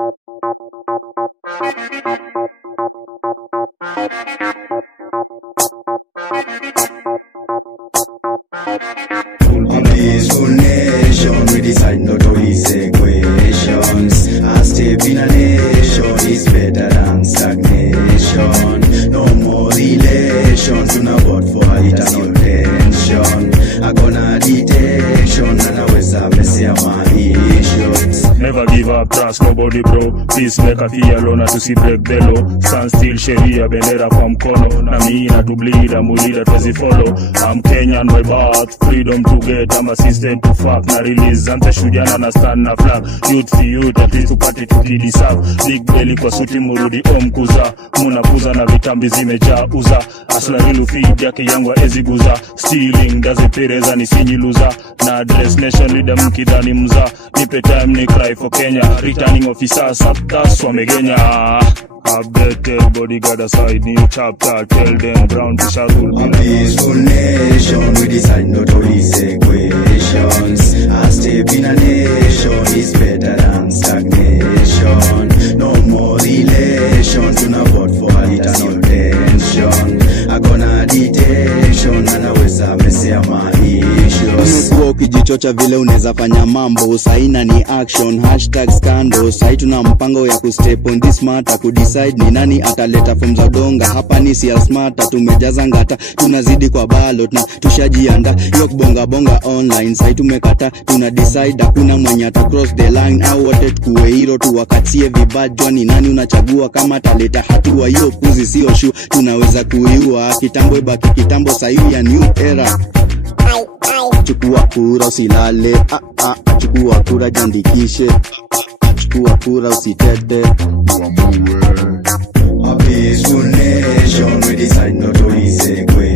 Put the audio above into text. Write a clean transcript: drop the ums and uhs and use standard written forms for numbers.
A peaceful nation, we decide not to these equations. A step in a nation is better than stagnation. No more relations, do not vote for eternal tension. I gonna detection, and I was a messy my issues. Never give up, trust nobody bro. Peacemaker fear alone to see break the law. Stand still, sheria bendera kwa mkono. Na mina to bleed, I'm leader to follow. I'm Kenyan by birth, freedom to get, I'm a system to fuck. Na release, ante shujana na stand na flag. Youth for youth, at least tupate tukideserve. Big belly kwa suti murudi kuza. Muna kuza na vitambi zimejaa uza. Asla rilu feed yake yangu eziguza. Stealing, daze pereza ni sinyi loser. Na address nation leader mkidhani mza. Nipe time ni cry for Kenya. Returning officers, that's wamegenya. Updated bodyguard aside, new chapter. Tell them brown fish are rule. A peaceful nation, we decide not to these equations. A step in a nation is better than stagnation. No more relations, do not vote for eternal tension. I gonna detection, and I was a messy my issues. Umekuwa ukijichocha vile unaweza fanya mambo. Saina ni action, hashtag scandal. Sai tuna mpango ya kustep on this matter. Kudecide ni nani ataleta form za donga. Hapa ni siya smarta, tumejaza ngata. Tunazidi kwa ballot na tushajianda. Yok bonga bonga online, sai tumekata. Tuna decide hakuna mwenye ata cross the line. Au wote tukuwe hero, tuwakatie vibajwa. Ni nani unachagua kama taleta hatua. Hiyo puzi sio shoe, tunaweza kuiua. Kitambo ibaki kitambo, sahi ya new era. Chukua kura usilale, chukua kura jandikishe. Chukua kura usitete. A peaceful nation, we decide not to these equations.